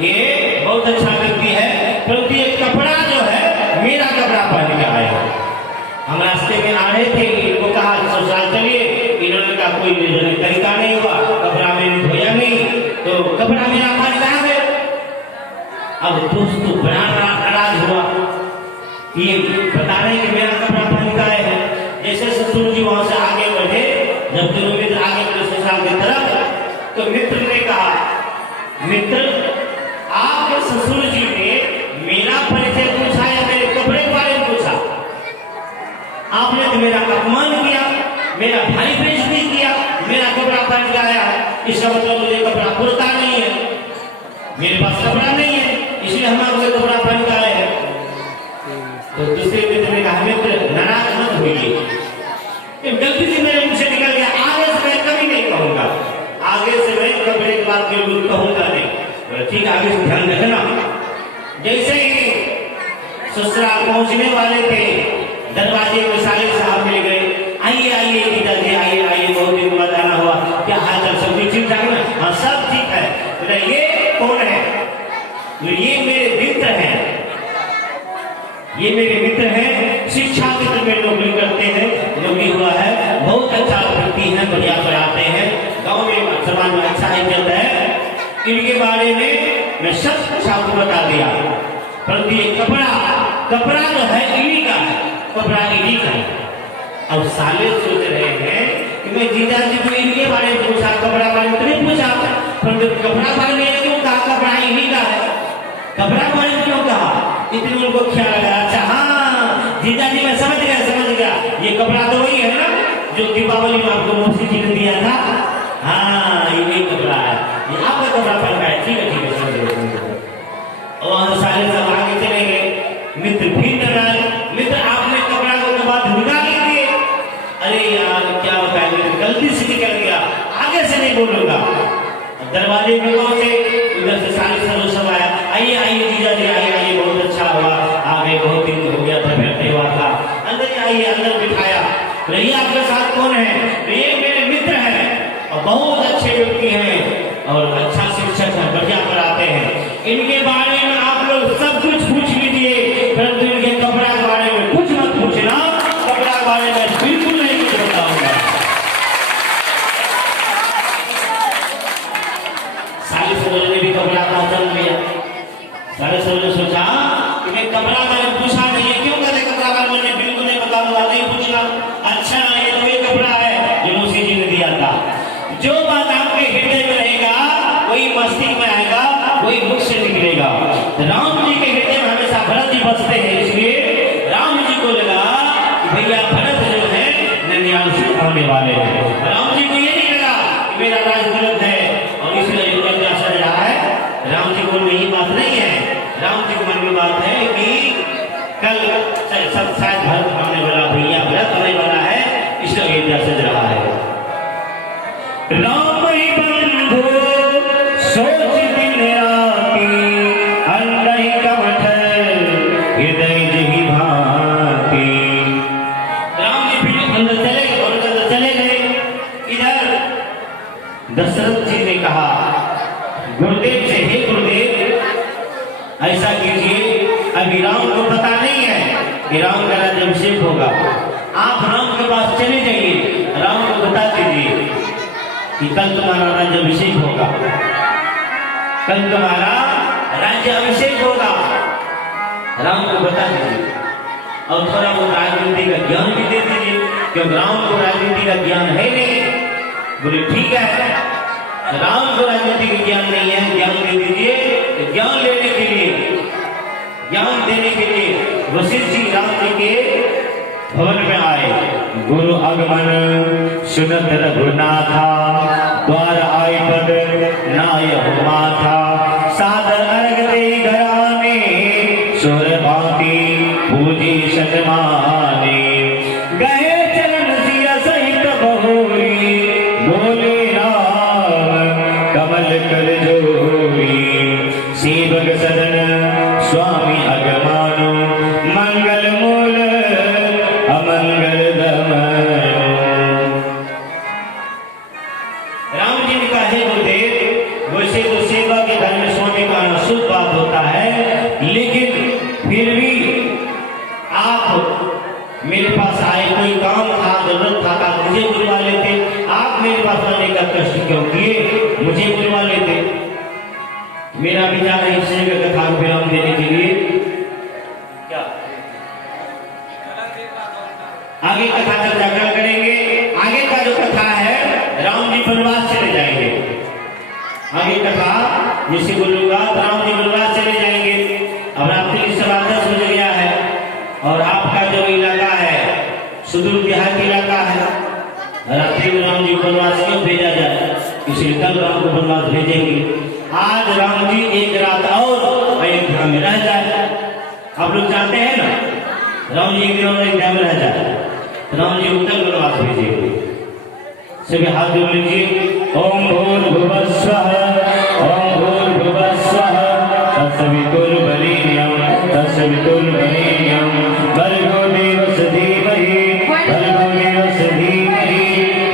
ये बहुत अच्छा व्यक्ति है, परंतु ये कपड़ा जो है मेरा कपड़ा पहन के आए हैं। हम रास्ते में आ रहे थे, इनको कहा ससुराल चलिए, इन्होंने कहा कोई तरीका नहीं हुआ, कपड़ा मैंने धोया नहीं तो कपड़ा मेरा पहन के आ गए। अब दोस्त तो बड़ा नाराज हुआ, ये बता रहे कि मेरा कपड़ा पहन के आए हैं। जैसे ससुर जी वहां से आगे बढ़े, जब दोनों मित्र आगे बढ़े ससुराल की तरफ, तो मित्र ने कहा, मित्र आपके ससुर जी ने मेरा परिचय पूछा या मेरे कपड़े के बारे में पूछा? आपने तो मेरा अपमान किया, मेरा भाई बेइज्जती किया, मेरा कपड़ा पहन के आया है, इसका मतलब मुझे कपड़ा पुरता नहीं है, मेरे पास कपड़ा नहीं है, इसलिए हम आपसे कपड़ा पहन के आए हैं। तो दूसरे मित्र ने कहा, मित्र नाराज मत होइए, गलती से मेरे मुंह से निकल गया, आगे से मैं कभी नहीं कहूंगा, आगे से मैं कपड़े की बात बिल्कुल कहूंगा नहीं। ठीक, आगे से ध्यान रखना। जैसे ही ससुराल पहुंचने वाले थे, दरवाजे में साले साहब मिल गए, आइए आइए पिताजी, आइए आइए, बहुत दिन बाद आना हुआ, क्या हाल चाल, सब कुछ ठीक ठाक ना? हाँ सब ठीक है। ये कौन है? ये मेरे मित्र हैं, ये मेरे मित्र हैं, शिक्षा मित्र में नौकरी करते हैं, नौकरी हुआ है, बहुत अच्छा व्यक्ति है, बढ़िया पढ़ाते हैं, गाँव में समाज में अच्छा इज्जत है। इनके बारे में मैं सब कुछ आपको बता दिया, परंतु ये कपड़ा जो है इन्हीं का है, कपड़ा इन्हीं का है। अब साले सोच रहे हैं कि मैं जीजा जी को इनके बारे में पूछा, कपड़ा बारे में नहीं पूछा, परंतु कपड़ा बारे में क्यों कहा? कपड़ा इन्हीं का है, कपड़ा बारे में क्यों कहा? इतने उनको ख्याल लगा, अच्छा हाँ जीजा जी मैं समझ गया, ये कपड़ा तो वही है ना जो दीपावली में आपको मौसी जी ने दिया था। हाँ यही कपड़ा है, ये आपका कपड़ा पहन का है, ठीक है समझ लो। और सारे सब आगे चले गए, मित्र भी नाराज, मित्र आपने कपड़ा को बाद निकाल दिए, अरे यार क्या बताएं, गलती से निकल गया, आगे से नहीं बोलूंगा। दरवाजे में पहुंचे, उधर से सारे सब आया, आइए आइए जीजा जी, आइए आइए, बहुत अच्छा हुआ आ गए, बहुत दिन हो गया था, बैठे हुआ था, अंदर आइए, अंदर बिठाया। रही आपके साथ कौन है? ये मेरे मित्र हैं और बहुत अच्छे व्यक्ति हैं और अच्छा शिक्षक है, बढ़िया पढ़ाते हैं। इनके बारे में आप लोग सब कुछ पूछ लीजिए, परंतु इनके कपड़ा के बारे में कुछ मत पूछना, कपड़ा के बारे में बिल्कुल नहीं कुछ बताऊंगा। सारे सरोज ने भी कपड़ा पहचान लिया, सारे सरोज ने सोचा कि मैं कपड़ा मैंने पूछा नहीं, क्यों कहते कपड़ा बारे में बिल्कुल नहीं बताऊंगा, नहीं पूछना। अच्छा ये तो ये कपड़ा है जो मौसी जी ने दिया था। जो बात आपके हृदय में रहेगा वही मस्तिष्क में आएगा, वही मुख से निकलेगा। राम जी के हृदय में हमेशा भरत जी बसते हैं, इसलिए राम जी को लगा कि भैया भरत जो है ननियाल से आने वाले हैं। राम जी को ये नहीं लगा कि मेरा राज गलत है और इसलिए अयोध्या सज रहा है। राम जी को यही बात नहीं है, राम जी को मन में बात है कि कल सब शायद भरत आने वाला, भैया भरत आने वाला है, इसलिए अयोध्या सज रहा है। राम ही बंधु सोच दिन राती, अंडई कमठ हृदय जही भाती। राम जी फिर अंदर चले गए, और अंदर चले गए। इधर दशरथ जी ने कहा गुरुदेव से, हे गुरुदेव ऐसा कीजिए, अभी राम को पता नहीं है कि राम का राज्याभिषेक होगा, आप राम के पास चले जाइए, राम को बता दीजिए कि कल तुम्हारा राज्याभिषेक होगा, कल तुम्हारा राज्याभिषेक होगा, राम को बता दीजिए। और थोड़ा वो राजनीति का ज्ञान भी दे दीजिए, क्योंकि राम को राजनीति का ज्ञान है नहीं। बोले ठीक है, राम को राजनीति का ज्ञान नहीं है, ज्ञान दे दीजिए। ज्ञान लेने के लिए, ज्ञान देने के लिए वशिष्ठ जी राम जी के भवन में आए। गुरु आगमन सुनत रघुनाथा, द्वार आए पद नाय हो माथा। सादर अर्घ दे घराने, सुर भांति पूजी सतमाने। गए चरण सिया सहित बहुरी, बोले राम कमल कर जोरी। सेवक सदन स्वामी अगमानो, मंगल मूल अमंगल दमनो। राम जी ने कहा, हे गुरुदेव, वैसे तो सेवा के घर में सोने का मेरा विचार है इस जगह कथा को विराम देने के लिए। क्या आगे कथा चर्चा करेंगे। आगे का जो कथा है, राम जी वनवास चले जाएंगे। आगे कथा जिसे बोलूंगा, राम जी वनवास चले जाएंगे। अब रात्रि की सवा 10 बज गया है और आपका जो इलाका है सुदूर देहाती इलाका है। रात्रि में राम जी वनवास क्यों भेजा जाए, इसलिए कल राम को वनवास भेजेंगे। आज राम जी एक रात और अयोध्या में रह जाए। आप लोग जानते हैं ना, राम जी एक दिन और अयोध्या में रह जाए, राम जी उत्तर वनवास भेजेंगे। सभी हाथ जोड़ लीजिए। ओम भूर्भुवः स्वः, ओम भूर्भुवः स्वः, तत्सवितुर्वरेण्यं, तत्सवितुर्वरेण्यं, भर्गो देवस्य धीमहि, भर्गो देवस्य धीमहि,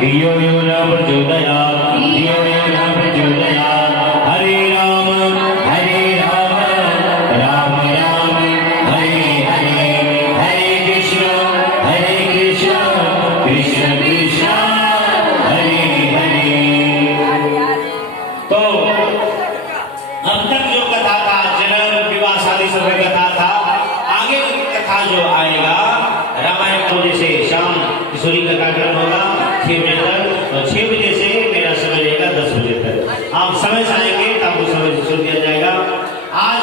धियो यो न प्रचोदयात्, धियो यो न प्रचोदयात्। हरे राम, राम राम, हरे हरे, हरे कृष्ण, कृष्ण कृष्ण, हरे हरे। तो अब तक जो कथा था, जन्म विवाह शादी सब कथा था। आगे कथा जो आएगा रामायण को, जैसे शाम किशोरी का कार्यक्रम होगा 6 बजे तक, और 6 बजे से मेरा समय रहेगा 10 बजे तक। आप समय से आएंगे तो आपको समय से सुन दिया जाएगा। आज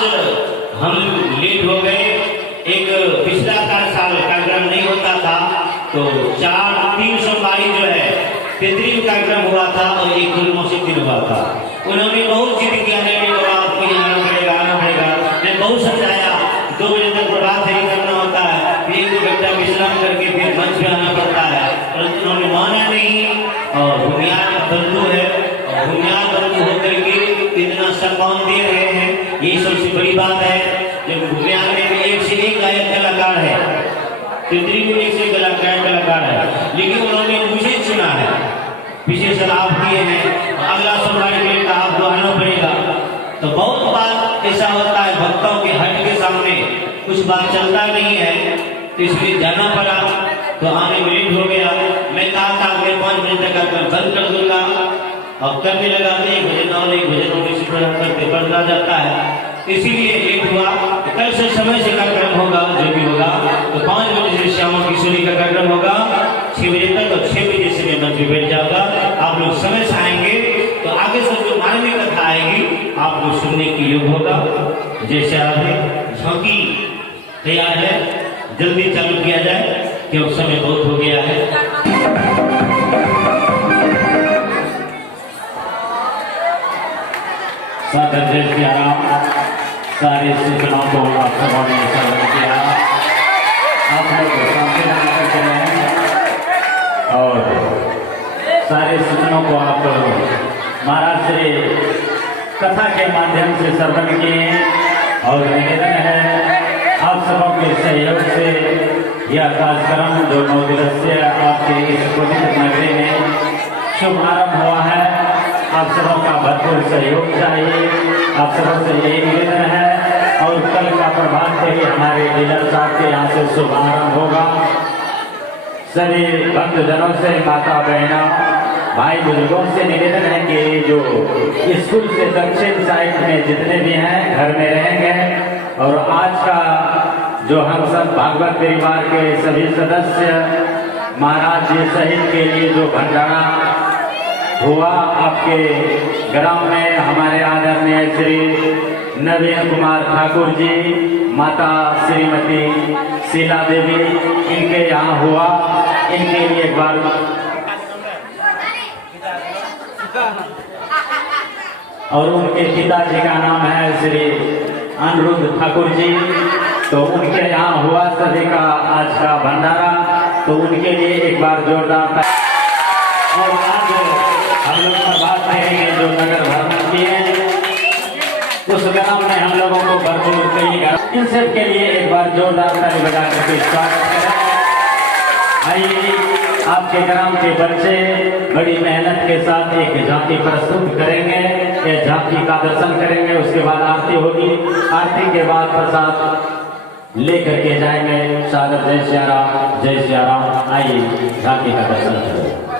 हम लेट हो गए। एक पिछला साल कार्यक्रम नहीं होता था, तो 3 सोमवारी जो है 33 कार्यक्रम हुआ था और एक गुरुमौसी दिन हुआ था। उन्होंने बहुत जिद किया, आपको आना पड़ेगा, आना पड़ेगा। मैं बहुत समझाया, 2 बजे तक प्रभात फेरी करना होता है, फिर 1-2 घंटा विश्राम करके फिर मंच पे आना पड़ता है, परंतु उन्होंने माना नहीं। और बुनियाद बंधु है, और बुनियाद बंधु होकर के इतना सम्मान दे रहे हैं, ये सबसे बड़ी बात है। जब बुनियाद में एक से एक गायक कलाकार है, तितरी में एक से गायक कलाकार है, लेकिन उन्होंने मुझे चुना है, पिछले साल आप किए हैं, अगला सोमवार के लिए आपको आना पड़ेगा। तो बहुत बात ऐसा होता है, भक्तों के हट के सामने कुछ बात चलता नहीं है, तो इसलिए जाना पड़ा। तो आने में लेट हो गया। मैं कहा था मैं 5 बजे तक बंद कर दूंगा, और करने लगा 1 बजे 9 इसी तरह करते बढ़ता जाता है, इसीलिए लेट हुआ। कल से समय से कार्यक्रम होगा, जो भी होगा। तो 5 बजे से श्यामा किशोरी का कार्यक्रम होगा 6 बजे तक, और 6 बजे से मैं मंच पे बैठ जाऊंगा। आप लोग समय से आएंगे तो आगे से जो धार्मिक कथा आएगी आप लोग सुनने की योग होगा। जैसे आप झांकी तैयार है, जल्दी चालू किया जाए क्योंकि समय बहुत हो गया है। सादर जय श्री राम। सारे सूचनाओं को आप सबों ने श्रवण किया। आप लोग सामने करके रहें और सारे सूचनाओं को आप महाराज से कथा के माध्यम से श्रवण किए। और निवेदन है आप सबों के सहयोग से यह कार्यक्रम जो 9 दिवसीय आपके इस पवित्र नगरी में शुभारंभ हुआ है, आप सबों का भरपूर सहयोग चाहिए। आप सबों से यही निवेदन है। और कल का प्रभात से ही हमारे डीलर साहब के यहाँ से शुभारंभ होगा। सभी भक्तजनों से, माता बहना, भाई बुजुर्गों से निवेदन है कि जो स्कूल से दक्षिण साइड में जितने भी हैं घर में रहेंगे। और आज का जो हम सब भागवत परिवार के सभी सदस्य महाराज जी सहित के लिए जो भंडारा हुआ आपके ग्राम में, हमारे आदरणीय श्री नवीन कुमार ठाकुर जी, माता श्रीमती शीला देवी, इनके यहाँ हुआ। इनके लिए एक बार और उनके पिताजी का नाम है श्री अनिरुद्ध ठाकुर जी, तो उनके यहाँ हुआ सभी का आज का भंडारा। तो उनके लिए एक बार जोरदार। और आज हम लोग प्रभात फेरी जो नगर भ्रमण किए उस ग्राम में हम लोगों को भरपूर कई, इन सब के लिए एक बार जोरदार ताली बजा करके स्वागत करें। आइए आपके ग्राम के बच्चे बड़ी मेहनत के साथ एक झांकी प्रस्तुत करेंगे, एक झांकी का दर्शन करेंगे। उसके बाद आरती होगी, आरती के बाद प्रसाद लेकर के जाएंगे। सादर जय श्री राम, जय श्री राम। आइए झांकी का दर्शन करें।